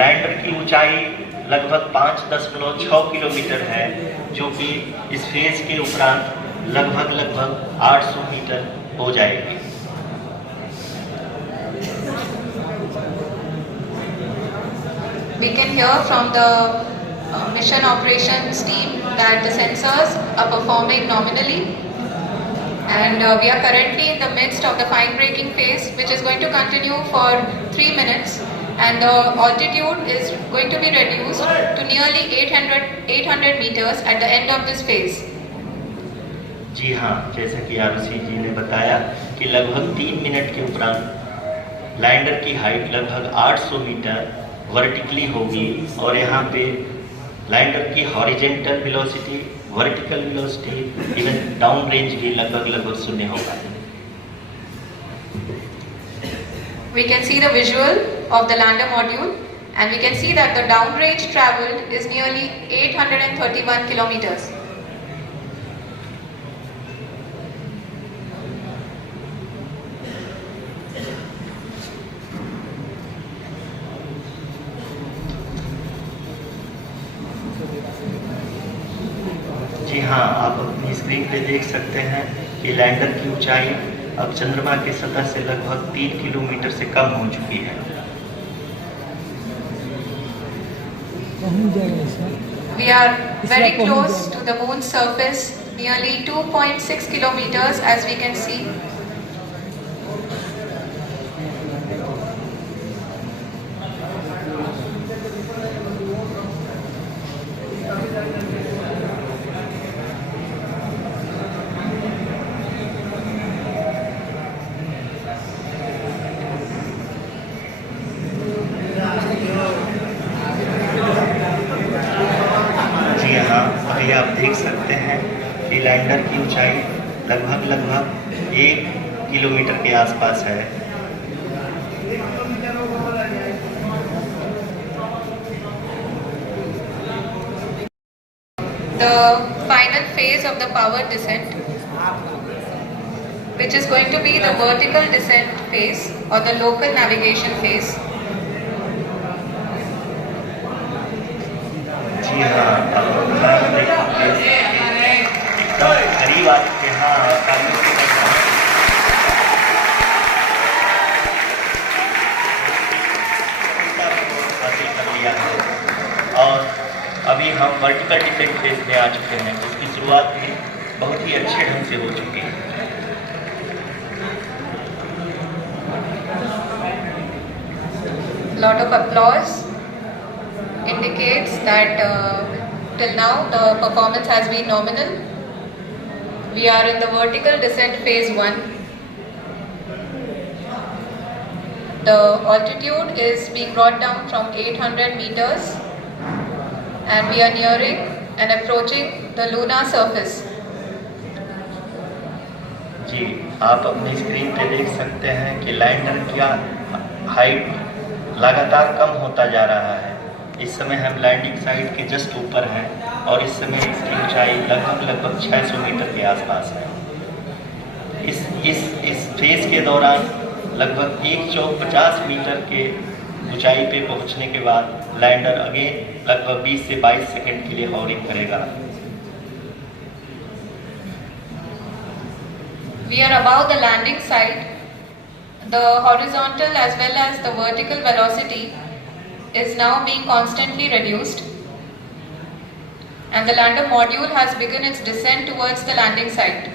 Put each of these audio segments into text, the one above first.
Lander की ऊंचाई लगभग 5.6 किलोमीटर है, जो कि इस फेज के उपरांत लगभग 800 मीटर हो जाएगी। We can hear from the mission operations team that the sensors are performing nominally, and we are currently in the midst of the fine braking phase, which is going to continue for 3 minutes, and the altitude is going to be reduced to nearly 800 meters at the end of this phase. जी हाँ, जैसा कि आरुषि जी ने बताया कि लगभग 3 minute के उपरांत lander की हाइट लगभग 800 मीटर वर्टिकली होगी, और यहाँ पे लैंडर की horizontal velocity, vertical velocity, even down range भी लगभग 0 होगा। We can see the visual of the lander module, and we can see that the down range traveled is nearly 831 kilometers. जी हाँ, आप अपनी स्क्रीन पे देख सकते हैं कि लैंडर की ऊंचाई अब चंद्रमा के सतह से लगभग 3 किलोमीटर से कम हो चुकी है। We are very close to the moon's surface, nearly 2.6 kilometers, as we can see. अभी आप देख सकते हैं कि लैंडर की ऊंचाई लगभग 1 किलोमीटर के आसपास है। The final phase of the power descent, which is going to be the vertical descent phase or the local navigation phase. जी हाँ, करीब आ चुके हैं। कर लिया है, और अभी हम वर्टिकल डिसेंट फेज में आ चुके हैं। उसकी शुरुआत भी बहुत ही अच्छे ढंग से हो चुकी है। Lot of applause indicates that till now the performance has been nominal. We are in the vertical descent phase 1. The altitude is being brought down from 800 meters, and we are nearing and approaching the lunar surface. जी, आप अपनी screen पे देख सकते हैं कि lander का height लगातार कम होता जा रहा है। इस समय हम लैंडिंग साइट के जस्ट ऊपर हैं, और इस समय इसकी ऊंचाई लगभग 600 मीटर के आसपास है। इस फेज के दौरान लगभग 150 मीटर के ऊंचाई पे पहुंचने के बाद लैंडर अगेन लगभग 20 से 22 सेकंड के लिए हॉवरिंग करेगा। We are above the landing site. The horizontal as well as the vertical velocity is now being constantly reduced, and the lander module has begun its descent towards the landing site.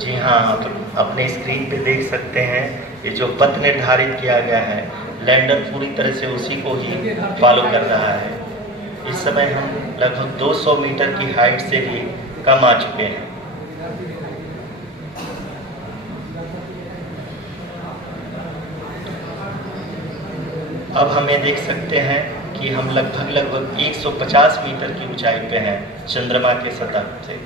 जी हाँ, आप अपने screen पे देख सकते हैं ये जो पथ निर्धारित किया गया है, लैंडर पूरी तरह से उसी को ही फॉलो कर रहा है। इस समय हम लगभग 200 मीटर की हाइट से भी कम आ चुके हैं। अब हमें देख सकते हैं कि हम लगभग 150 मीटर की ऊंचाई पे हैं चंद्रमा के सतह से।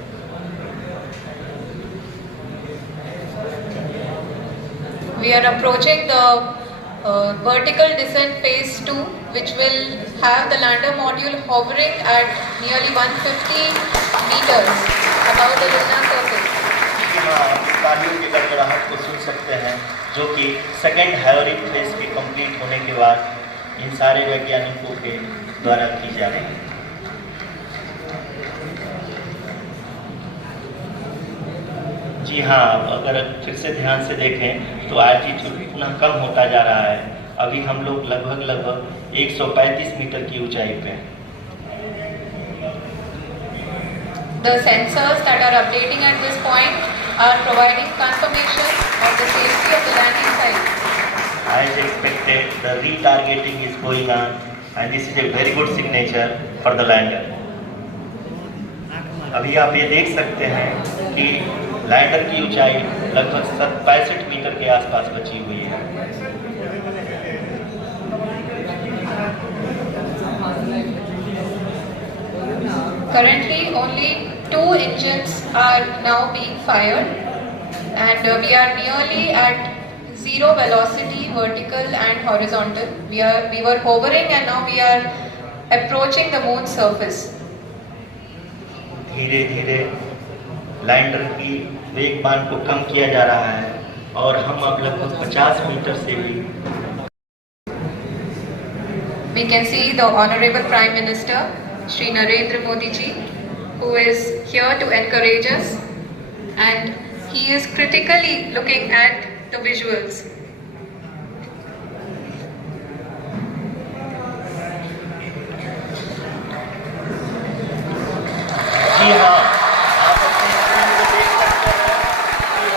We are approaching the vertical descent phase 2, which will have the lander module hovering at nearly 150 meters above the lunar surface. यहाँ आप तालियों की गड़गड़ाहट को सुन सकते हैं, जो कि सेकेंड हैवरिक फेज के कंप्लीट होने के बाद इन सारे वैज्ञानिकों के द्वारा की जा रही है। जी हाँ, अगर फिर से ध्यान से देखें तो एल्टीट्यूड पुनः कम होता जा रहा है। अभी हम लोग लगभग 135 मीटर की ऊंचाई पे हैं। The sensors that are updating at this point are providing confirmation of the safety of the landing site. As expected, the retargeting is going on and this is a very good signature for the lander. अभी आप ये देख सकते हैं कि lander की ऊंचाई लगभग 65 मीटर के आसपास बची हुई है। Currently, only 2 engines are now being fired, and we are nearly at zero velocity, vertical and horizontal. We were hovering, and now we are approaching the moon's surface. धीरे धीरे लैंडर की वेगमान को कम किया जा रहा है और हम अब लगभग 50 मीटर से भी। We can see the Honorable Prime Minister, Shri Narendra Modi ji, who is here to encourage us, and he is critically looking at the visuals. जी हाँ, आप अपनी स्क्रीन पे देख सकते हैं कि आप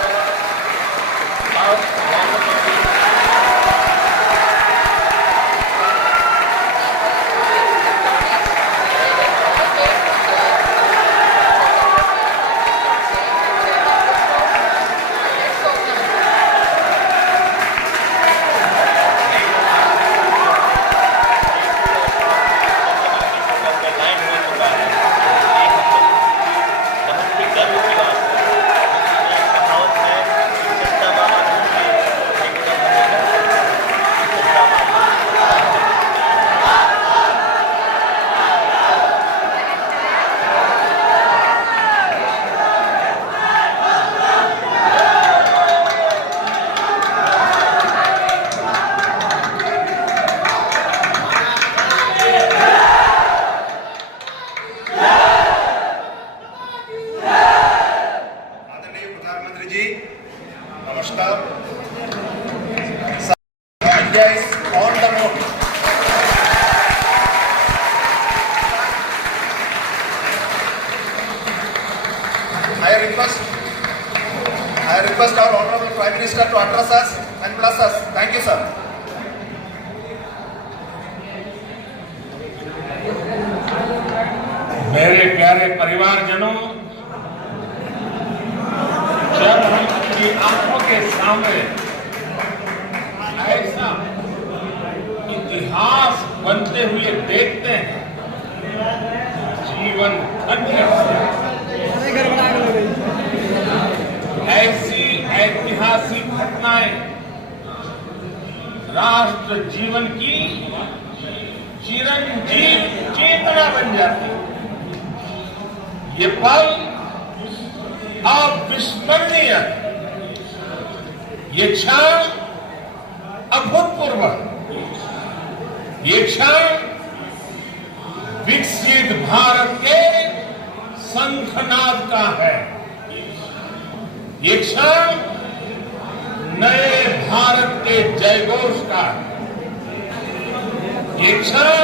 Namaskar. India is on the moon. I request our Honorable Prime Minister to address us and bless us. Thank you, sir. मेरे प्यारे परिवारजनों, जब हम अपनी आंखों के सामने ऐसा इतिहास बनते हुए देखते हैं, जीवन धन्य हो जाता है। ऐसी ऐतिहासिक घटनाएं राष्ट्र जीवन की चिरंजीव चेतना बन जाती है। ये पल अविस्मरणीय, ये क्षण अभूतपूर्व, ये क्षण विकसित भारत के शंखनाद का है। ये क्षण नए भारत के जयघोष का है। ये क्षण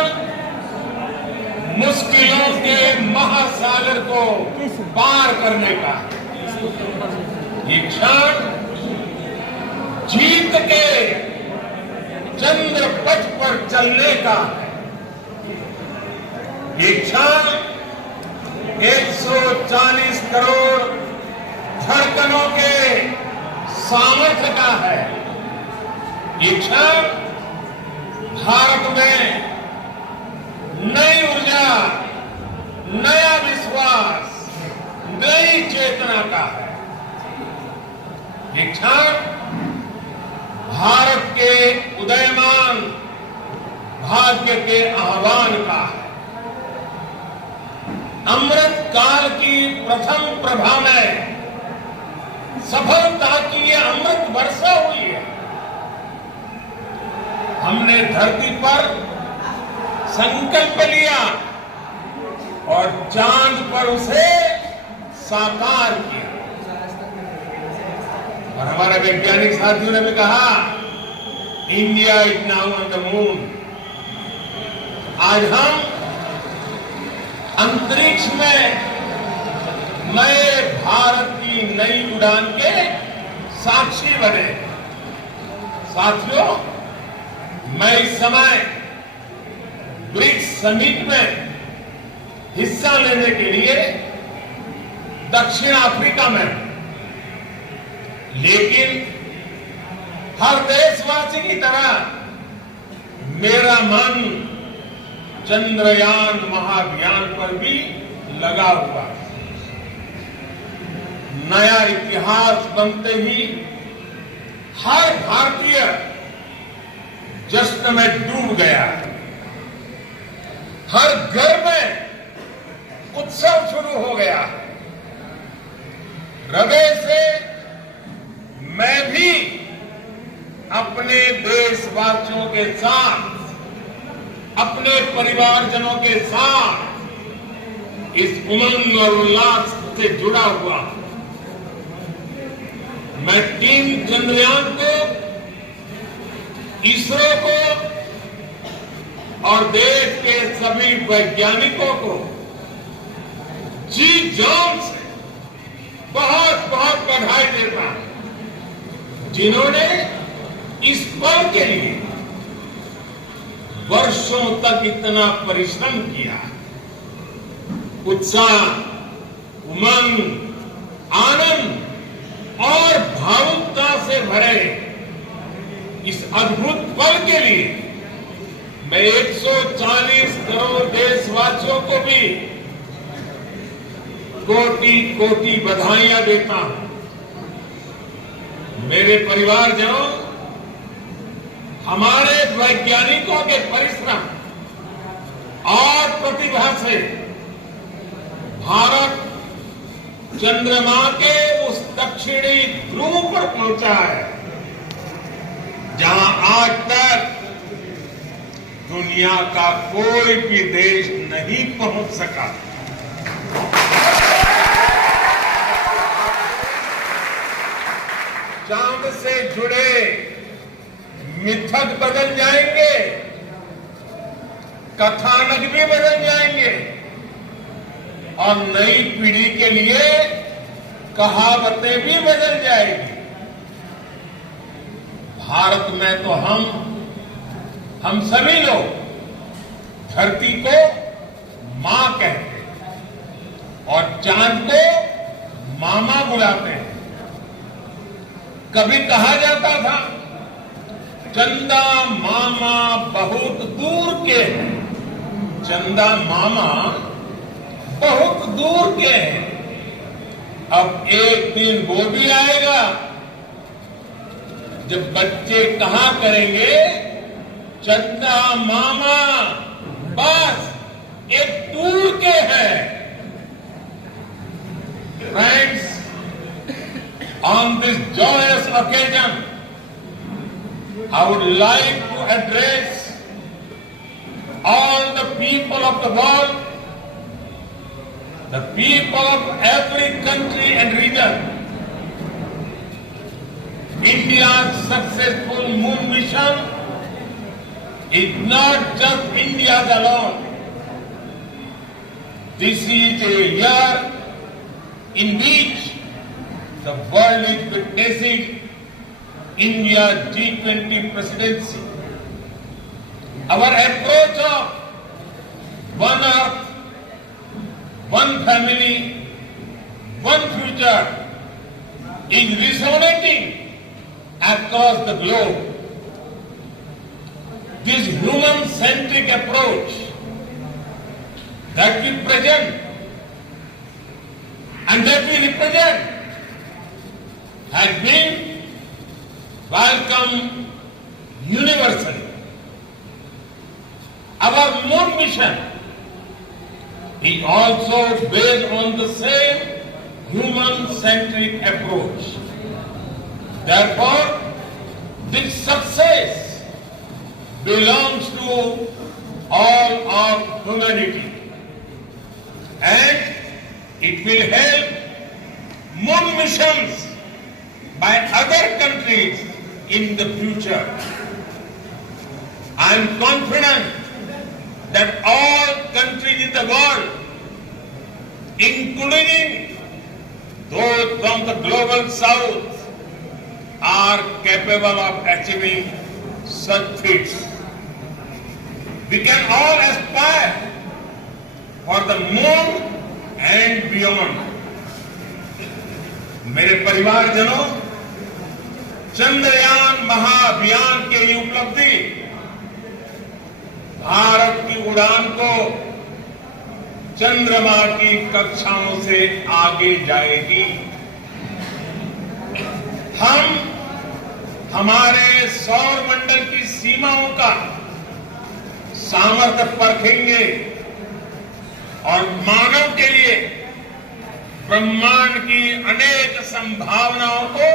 मुश्किलों के महासागर को पार करने का है। ये क्षण जीत के चंद्र पथ पर चलने का है। ये क्षण 140 करोड़ धड़कनों के सामर्थ्य का है। ये क्षण भारत में नई ऊर्जा, नया विश्वास, नई चेतना का है। ये क्षण भारत के उदयमान भाग्य के आह्वान का है। अमृत काल की प्रथम प्रभा में सफलता की ये अमृत वर्षा हुई है। हमने धरती पर संकल्प लिया और चांद पर उसे साकार किया। और हमारे वैज्ञानिक साथियों ने भी कहा, India is now on the moon. आज हम अंतरिक्ष में नए भारत की नई उड़ान के साक्षी बने। साथियों, मैं इस समय ब्रिक्स समिट में हिस्सा लेने के लिए दक्षिण अफ्रीका में, लेकिन हर देशवासी की तरह मेरा मन चंद्रयान महाअभियान पर भी लगा हुआ है। नया इतिहास बनते ही हर भारतीय जश्न में डूब गया। हर घर में उत्सव शुरू हो गया। हृदय से मैं भी अपने देशवासियों के साथ, अपने परिवारजनों के साथ इस उमंग और उल्लास से जुड़ा हुआ। मैं टीम चंद्रयान को, इसरो को और देश के सभी वैज्ञानिकों को जी जान से बहुत बहुत बधाई देता हूं, जिन्होंने इस पल के लिए वर्षों तक इतना परिश्रम किया। उत्साह, उमंग, आनंद और भावुकता से भरे इस अद्भुत पल के लिए मैं 140 करोड़ देशवासियों को भी कोटि कोटि बधाइयां देता हूं। मेरे परिवारजनों, हमारे वैज्ञानिकों के परिश्रम और प्रतिभा से भारत चंद्रमा के उस दक्षिणी ध्रुव पर पहुंचा है, जहां आज तक दुनिया का कोई भी देश नहीं पहुंच सका। चांद से जुड़े मिथक बदल जाएंगे, कथानक भी बदल जाएंगे और नई पीढ़ी के लिए कहावतें भी बदल जाएंगी। भारत में तो हम सभी लोग धरती को मां कहते हैं और चांद को मामा बुलाते हैं। कभी कहा जाता था, चंदा मामा बहुत दूर के हैं। चंदा मामा बहुत दूर के हैं। अब एक दिन वो भी आएगा जब बच्चे कहा करेंगे, चंदा मामा बस एक दूर के हैं। Friends, on this joyous occasion, I would like to address all the people of the world, the people of every country and region. India's successful moon mission is not just India's alone. This is a year in which the world is witnessing India's G20 presidency. Our approach of one earth, one family, one future is resonating across the globe. This human-centric approach that we present and that we represent has been welcomed universally. Our moon mission is also based on the same human-centric approach. Therefore, this success belongs to all of humanity, and it will help moon missions by other countries in the future. I am confident that all countries in the world, including those from the global south, are capable of achieving such feats. We can all aspire for the moon and beyond. मेरे परिवारजनों, चंद्रयान महाअभियान के ये उपलब्धि भारत की उड़ान को चंद्रमा की कक्षाओं से आगे जाएगी। हम हमारे सौर मंडल की सीमाओं का सामर्थ्य परखेंगे और मानव के लिए ब्रह्मांड की अनेक संभावनाओं को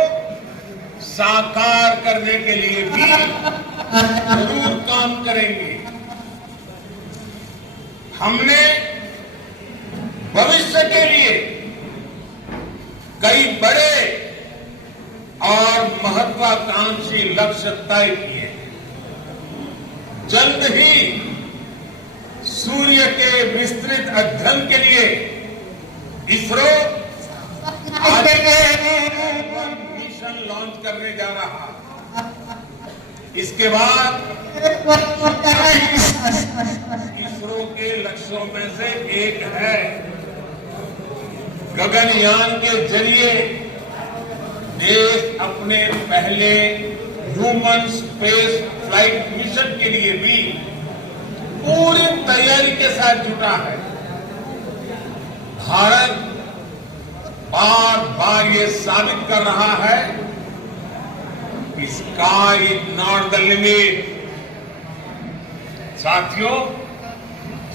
साकार करने के लिए भी जरूर काम करेंगे। हमने भविष्य के लिए कई बड़े और महत्वाकांक्षी लक्ष्य तय किए। जल्द ही सूर्य के विस्तृत अध्ययन के लिए इसरो मिशन लॉन्च करने जा रहा। इसके बाद इसरो के लक्ष्यों में से एक है गगनयान के जरिए देश अपने पहले ह्यूमन स्पेस फ्लाइट मिशन के लिए भी पूरी तैयारी के साथ जुटा है। भारत बार बार ये साबित कर रहा है कि sky is not the limit. साथियों,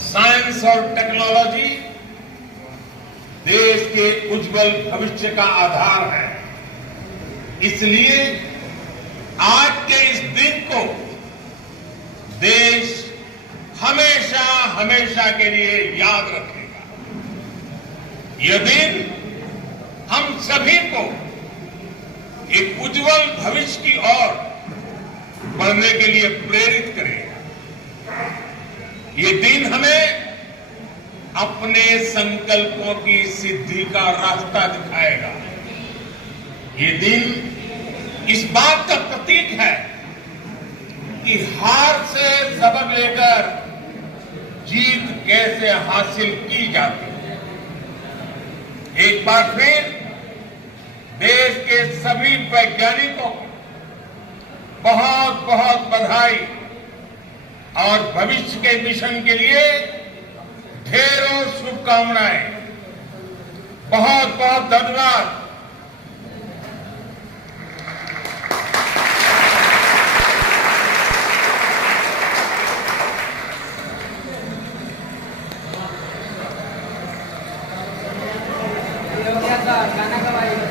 साइंस और टेक्नोलॉजी देश के उज्जवल भविष्य का आधार है। इसलिए आज के इस दिन को देश हमेशा हमेशा के लिए याद रखेगा। यह दिन हम सभी को एक उज्जवल भविष्य की ओर बढ़ने के लिए प्रेरित करेगा। ये दिन हमें अपने संकल्पों की सिद्धि का रास्ता दिखाएगा। ये दिन इस बात का प्रतीक है कि हार से सबक लेकर जीत कैसे हासिल की जाती है। एक बार फिर देश के सभी वैज्ञानिकों को बहुत बहुत बधाई और भविष्य के मिशन के लिए ढेरों शुभकामनाएं। बहुत बहुत धन्यवाद। गाना गवाएगा।